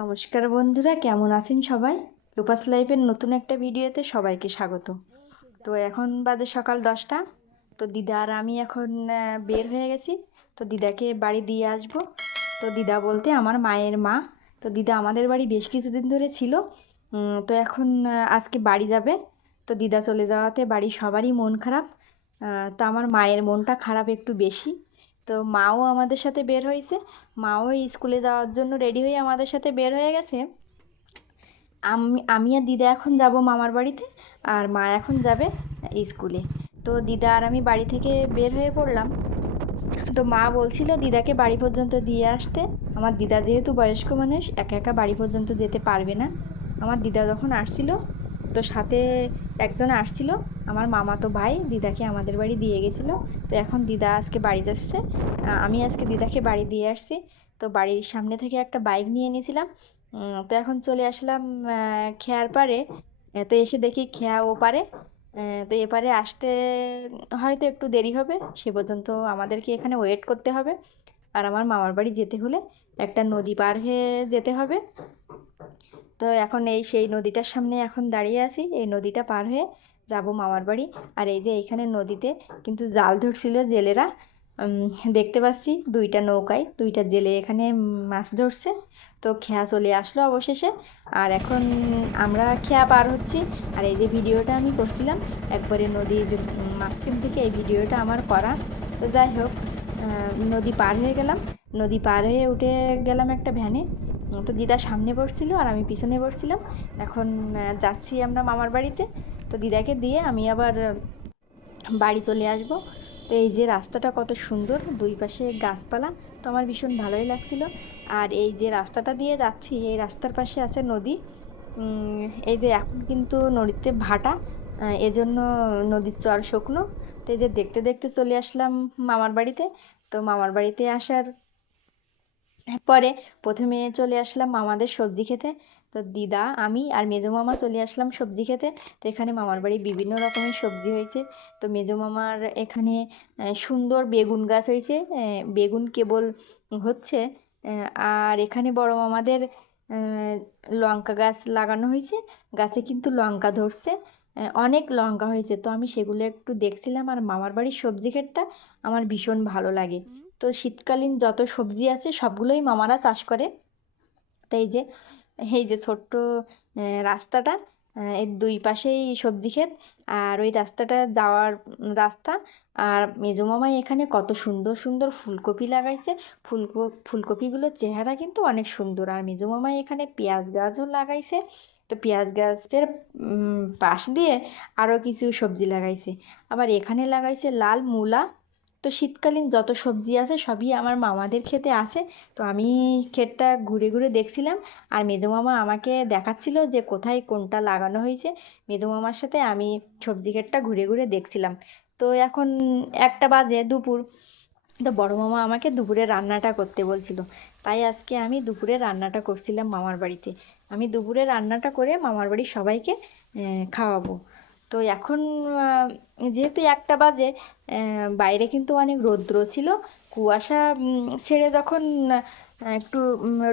নমস্কার বন্ধুরা, কেমন আছেন সবাই? রূপাস লাইফের নতুন একটা ভিডিওতে সবাইকে স্বাগত। তো এখন বাজে সকাল 10টা। তো দিদা আর আমি এখন বের হয়ে গেছি। তো দিদাকে বাড়ি দিয়ে আসবো। তো দিদা বলতে আমার মায়ের মা। তো দিদা আমাদের বাড়ি বেশ কিছুদিন ধরে ছিল। তো এখন আজকে বাড়ি যাবে। তো দিদা চলে যাওয়াতে বাড়ির সবারই মন খারাপ। তো আমার মায়ের মনটা খারাপ একটু বেশি। তো মাও আমাদের সাথে বের হয়েছে। মাও স্কুলে যাওয়ার জন্য রেডি হয়ে আমাদের সাথে বের হয়ে গেছে। আমি আর দিদা এখন যাব মামার বাড়িতে, আর মা এখন যাবে স্কুলে। তো দিদা আর আমি বাড়ি থেকে বের হয়ে পড়লাম। তো মা বলছিল দিদাকে বাড়ি পর্যন্ত দিয়ে আসতে। আমার দিদা যেহেতু বয়স্ক মানুষ, একা একা বাড়ি পর্যন্ত যেতে পারবে না। আমার দিদা যখন আসছিল, তো সাথে একজন আসছিল, আমার মামাতো ভাই দিদাকে আমাদের বাড়ি দিয়ে গেছিলো। তো এখন দিদা আজকে বাড়ি যাচ্ছে। আমি আজকে দিদাকে বাড়ি দিয়ে আসছি। তো বাড়ির সামনে থেকে একটা বাইক নিয়ে নিয়েছিলাম। তো এখন চলে আসলাম খেয়ার পাড়ে। তো এসে দেখি খেয়া ওপারে। তো এপারে আসতে হয়তো একটু দেরি হবে, সে পর্যন্ত আমাদেরকে এখানে ওয়েট করতে হবে। আর আমার মামার বাড়ি যেতে হলে একটা নদী পার হয়ে যেতে হবে। তো এখন সেই নদীটার সামনে এখন দাঁড়িয়ে আছি, এই নদীটা পার হয়ে যাব মামার বাড়ি। আর এই যে এইখানে নদীতে কিন্তু জাল ধরছিল জেলেরা। দেখতে পাচ্ছি দুইটা নৌকায় দুইটা জেলে এখানে মাছ ধরছে। তো খেয়া চলে আসলো অবশেষে। আর এখন আমরা খেয়া পার হচ্ছি। আর এই যে ভিডিওটা আমি করছিলাম একবারে নদীর মাঝখান থেকে, এই ভিডিওটা আমার করা। তো যাই হোক, নদী পার হয়ে গেলাম। নদী পার হয়ে উঠে গেলাম একটা ভ্যানে। তো দিদা সামনে বসছিল আর আমি পিছনে বসছিলাম। এখন যাচ্ছি আমরা মামার বাড়িতে। তো দিদাকে দিয়ে আমি আবার বাড়ি চলে আসব। তো এই যে রাস্তাটা কত সুন্দর, দুই পাশে গাছপালা। তো আমার ভীষণ ভালোই লাগছিল। আর এই যে রাস্তাটা দিয়ে যাচ্ছি, এই রাস্তার পাশে আছে নদী। এই যে এখন কিন্তু নদীতে ভাটা, এজন্য নদীর চর শুকনো। তো এই যে দেখতে দেখতে চলে আসলাম মামার বাড়িতে। তো মামার বাড়িতে আসার পরে প্রথমে চলে আসলাম মামাদের সবজি খেতে। তো দিদা আমি আর মেজো মামা চলে আসলাম সবজি খেতে। তো এখানে মামার বাড়ি বিভিন্ন রকমের সবজি হয়েছে। তো মেজো মামার এখানে সুন্দর বেগুন গাছ হয়েছে, বেগুন কেবল হচ্ছে। আর এখানে বড় মামাদের লঙ্কা গাছ লাগানো হয়েছে, গাছে কিন্তু লঙ্কা ধরছে। অনেক লঙ্কা হয়েছে। তো আমি সেগুলো একটু দেখছিলাম। আর মামার বাড়ির সবজি ক্ষেতটা আমার ভীষণ ভালো লাগে। তো শীতকালীন যত সবজি আছে সবগুলোই মামারা চাষ করে। তো এই যে ছোট্ট রাস্তাটা, এর দুই পাশেই সবজি ক্ষেত। আর ওই রাস্তাটা যাওয়ার রাস্তা। আর মেজো মামাই এখানে কত সুন্দর সুন্দর ফুলকপি লাগাইছে। ফুলকপিগুলোর চেহারা কিন্তু অনেক সুন্দর। আর মেজো মামাই এখানে পেঁয়াজ গাছও লাগাইছে। তো পেঁয়াজ গাছের পাশ দিয়ে আরও কিছু সবজি লাগাইছে। আবার এখানে লাগাইছে লাল মূলা। তো শীতকালীন যত সবজি আছে সবই আমার মামাদের ক্ষেতে আছে। তো আমি ক্ষেতটা ঘুরে ঘুরে দেখছিলাম। আর মেজো মামা আমাকে দেখাচ্ছিল যে কোথায় কোনটা লাগানো হয়েছে। মেজো মামার সাথে আমি সবজি ক্ষেতটা ঘুরে ঘুরে দেখছিলাম। তো এখন 1টা বাজে দুপুর। তো বড় মামা আমাকে দুপুরে রান্নাটা করতে বলছিল। তাই আজকে আমি দুপুরে রান্নাটা করছিলাম মামার বাড়িতে। আমি দুপুরে রান্নাটা করে মামার বাড়ির সবাইকে খাওয়াবো। তো এখন যেহেতু 1টা বাজে, বাইরে কিন্তু অনেক রৌদ্র ছিল। কুয়াশা ছেড়ে যখন একটু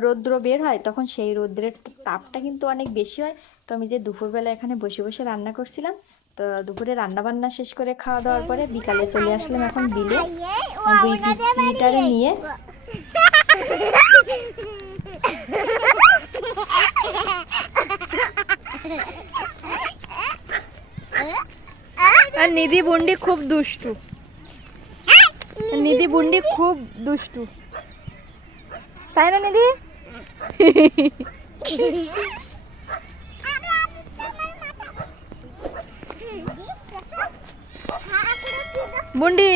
রৌদ্র বের হয়, তখন সেই রৌদ্রের তাপটা কিন্তু অনেক বেশি হয়। তো আমি যে দুপুরবেলা এখানে বসে বসে রান্না করছিলাম। তো দুপুরে রান্না বান্না শেষ করে খাওয়া দাওয়ার পরে বিকালে চলে আসলাম এখন বিলে 2 মিটারে নিয়ে। আর নিধি বুন্ডি খুব দুষ্টু, নিধি বুন্ডি খুব দুষ্টু, তাই না নিধি? বুন্ডি